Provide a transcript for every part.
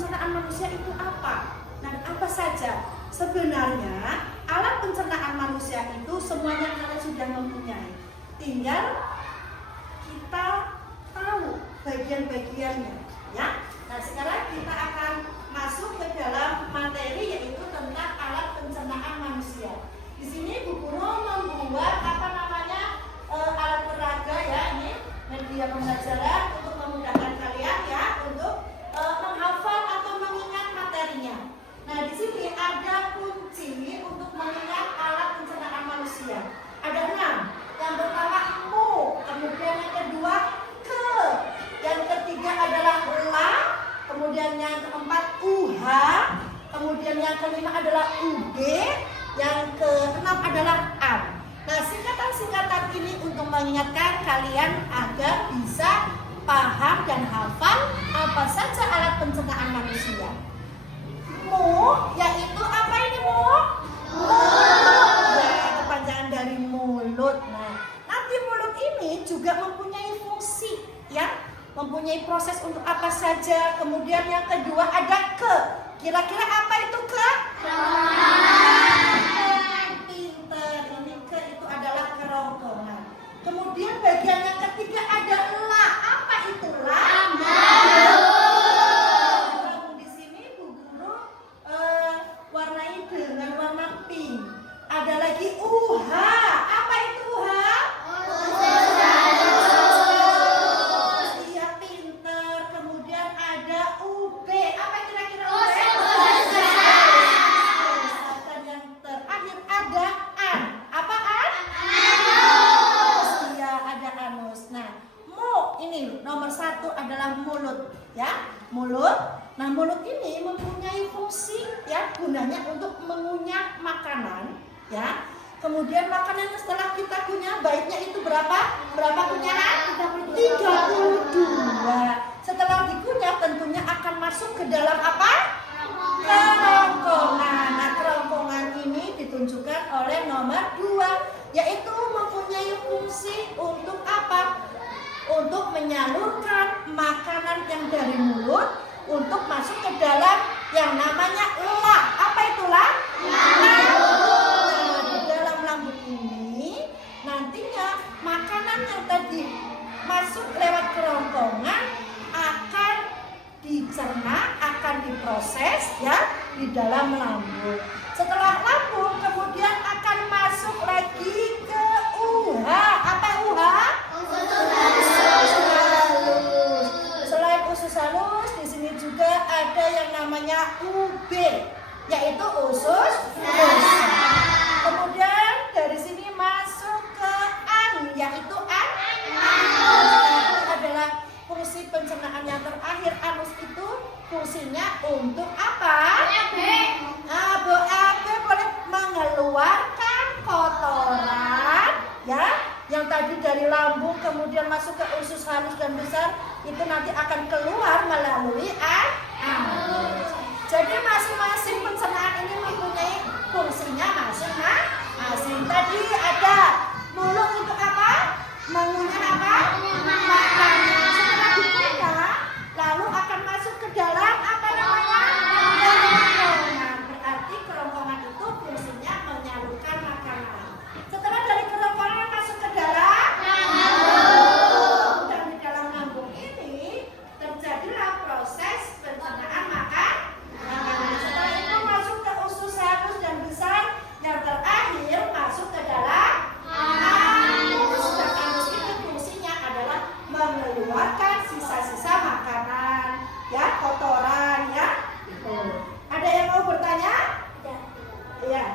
pencernaan manusia itu apa? Dan apa saja? Sebenarnya alat pencernaan manusia itu semuanya kalian sudah mempunyai. Tinggal kita tahu bagian-bagiannya, ya. Nah, sekarang kita akan masuk ke dalam materi yaitu tentang alat pencernaan manusia. Di sini Bu Guru membuat alat peraga ya, ini media pembelajaran untuk memudahkan kalian ya untuk menghafal atau mengingat materinya. Nah, di sini ada kunci untuk mengingat alat pencernaan manusia. Ada 6. Yang pertama mu, kemudian yang kedua ke, yang ketiga adalah la, kemudian yang keempat kemudian yang kelima adalah yang keenam adalah am. Nah, singkatan-singkatan ini untuk mengingatkan kalian agar bisa paham dan hafal apa saja alat pencernaan manusia. Mu, yaitu apa ini mu? Mulut. Ya, kepanjangan dari mulut. Nah, nanti mulut ini juga mempunyai fungsi, ya, mempunyai proses untuk apa saja. Kemudian yang kedua ada ke. Kira-kira apa itu ke? Pinter. Ini ke itu adalah kerongkongan. Kemudian bagian yang ketiga ada la. Apa itu la? Di sini Bu Guru warnai dengan warna pink. Ada lagi Apa itu Iya, pinter. Kemudian ada Apa kira-kira Dan yang terakhir ada an. Apa an? Iya, ada anus. Nah, ini nomor 1 adalah mulut, ya, mulut. Nah, mulut ini mempunyai fungsi, ya, gunanya untuk mengunyah makanan, ya. Kemudian makanan setelah kita kunyah, baiknya itu berapa kunyahan? 32. Setelah dikunyah tentunya akan masuk ke dalam apa? Kerongkongan. Nah, kerongkongan ini ditunjukkan oleh nomor 2, yaitu mempunyai fungsi untuk apa? Untuk menyalurkan makanan yang dari mulut untuk masuk ke dalam yang namanya la. Apa itu la? Lambung. Di dalam lambung ini nantinya makanan yang tadi masuk lewat kerongkongan akan dicerna, akan diproses ya di dalam lambung. Setelah lambung kemudian akan masuk lagi ke Apa Selain usus halus, di sini juga ada yang namanya yaitu usus besar. Kemudian dari sini masuk ke yaitu anus. Adalah fungsi pencernaan yang terakhir. Anus itu fungsinya untuk apa? BAB boleh mengeluarkan kotoran, ya, yang tadi dari lambung kemudian masuk ke usus halus dan besar, itu nanti akan keluar melalui anus. Jadi masing-masing pencernaan ini mempunyai fungsinya masing-masing. Tadi ada mulut untuk apa? Mengunyah apa? Makanan. Setelah dikunyah, lalu akan masuk ke dalam apa namanya? Kerongkongan. Berarti kerongkongan itu fungsinya menyalurkan makanan. Setelah dari kerongkongan masuk ke dalam lambung. Dan di dalam lambung ini terjadilah proses pencernaan makanan. Setelah itu masuk ke usus halus dan besar. Yang terakhir masuk ke dalam anus. Dan anus itu fungsinya adalah mengeluarkan sisa-sisa makanan, ya, kotoran, ya. Ada yang mau bertanya? Ada. Iya.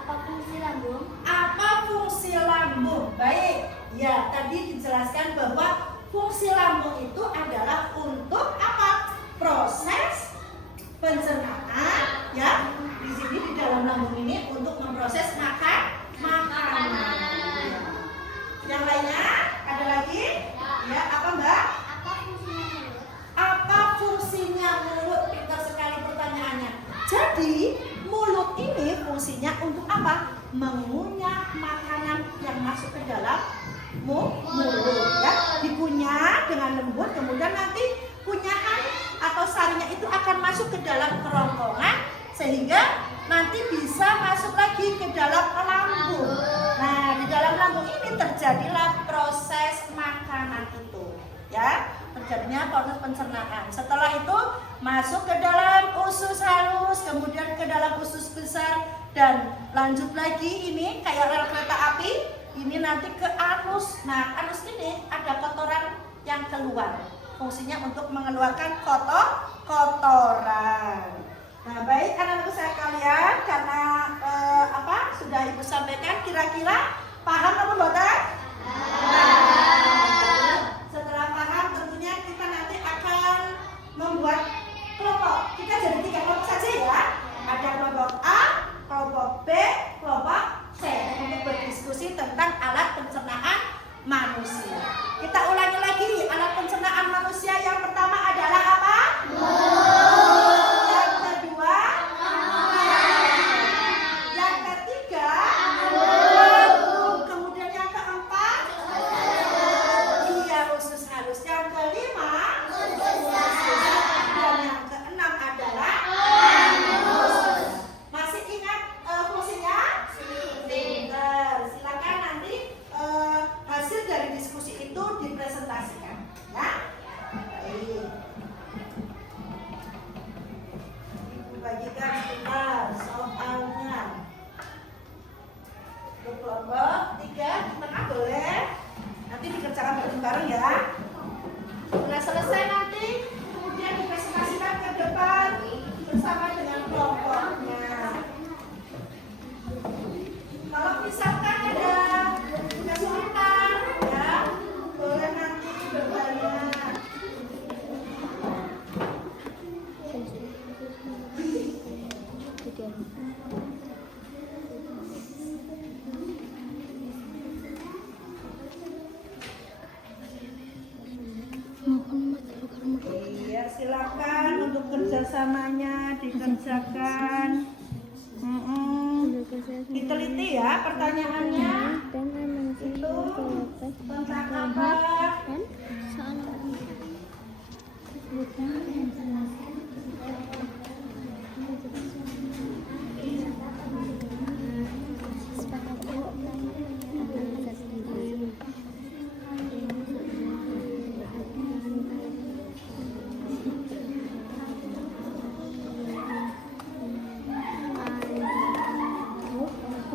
Apa fungsi lambung? Apa fungsi lambung? Baik. Ya, tadi dijelaskan bahwa fungsi lambung itu adalah untuk apa? Proses pencernaan, ya. Di sini di dalam lambung ini untuk memproses makanan. Yang lainnya ada lagi? Ya, apa Mbak? Apa fungsinya mulut? Pintar sekali pertanyaannya. Jadi mulut ini fungsinya untuk apa? Mengunyah makanan yang masuk ke dalam mulut, ya. Dikunyah dengan lembut, kemudian nanti kunyahan atau sarinya itu akan masuk masuk ke dalam kerongkongan sehingga nanti bisa masuk lagi ke dalam lambung. Nah, di dalam lambung ini terjadilah proses makanan itu, ya, terjadinya proses pencernaan. Setelah itu masuk ke dalam usus halus, kemudian ke dalam usus besar, dan lanjut lagi ini kayak rel kereta api. Ini nanti ke anus. Nah, anus ini ada kotoran yang keluar. Fungsinya untuk mengeluarkan kotoran. Nah, baik anak-anak saya kalian, karena sudah Ibu sampaikan, kira-kira paham apa mboten? Setelah paham, tentunya kita nanti akan membuat kelompok. Kita jadi 3 kelompok saja ya. Ada kelompok A, kelompok B, kelompok C untuk berdiskusi tentang alat pencernaan manusia. Kita ulangi lagi, alat pencernaan manusia yang pertama adalah apa? Yang kedua, yang ketiga, kemudian yang keempat, iya, usus halus. Yang kelima, dan yang keenam adalah masih ingat fungsinya? Pinter. Silakan nanti hasil dari diskusi itu dipresentasikan, ya. Baik. Ibu bagikan sebentar soalnya. Untuk kelompok 3 di tengah boleh. Nanti dikerjakan bareng-bareng ya. Setelah selesai nanti kemudian dipresentasikan ke depan bersama dengan kelompoknya. Kalau misalkan ada kesulitan, ya boleh nanti bertanya. Iya, silakan untuk kerjasamanya dikerjakan. Diteliti ya pertanyaannya. Itu tentang apa?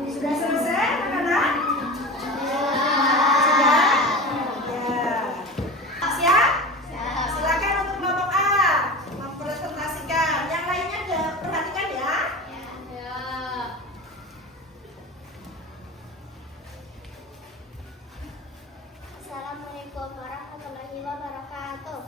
Sudah selesai, anak-anak? Sudah? Ya. Siap? Silakan untuk kelompok A mempresentasikan. Yang lainnya perhatikan ya. Assalamualaikum warahmatullahi wabarakatuh.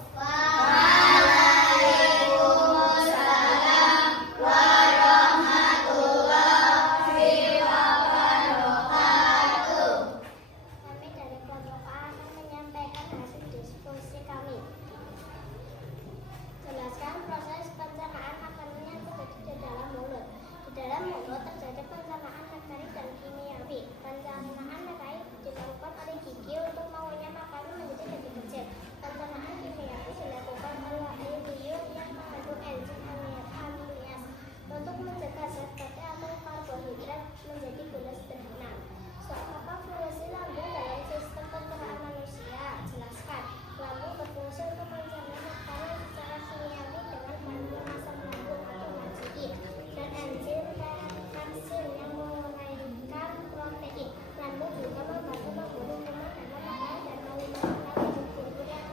Kami dari kelompok A akan menyampaikan hasil diskusi kami. Jelaskan proses pencernaan makanan yang terjadi di dalam mulut. Di dalam mulut terjadi pencernaan bakteri dan kimiawi. Pencernaan bakteri dilakukan oleh gigi untuk mengunyah makanan menjadi lebih kecil. Pencernaan kimiawi dilakukan oleh enzim yang mengandung enzim amilase untuk mencegah zat bakteri atau karbohidrat menjadi gula sederhana. Apa fungsi lambung dalam sistem pencernaan manusia? Jelaskan. Lambung berfungsi untuk mencerna makanan secara kimiawi dengan bantuan asam lambung atau NACI dan enzim kapsil yang menguraikan protein. Lambung juga membantu membunuh kuman dalam makanan dan menguraikan bubur yang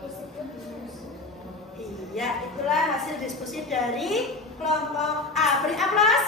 disebut mus. Iya, itulah hasil diskusi dari kelompok A. Beri aplaus.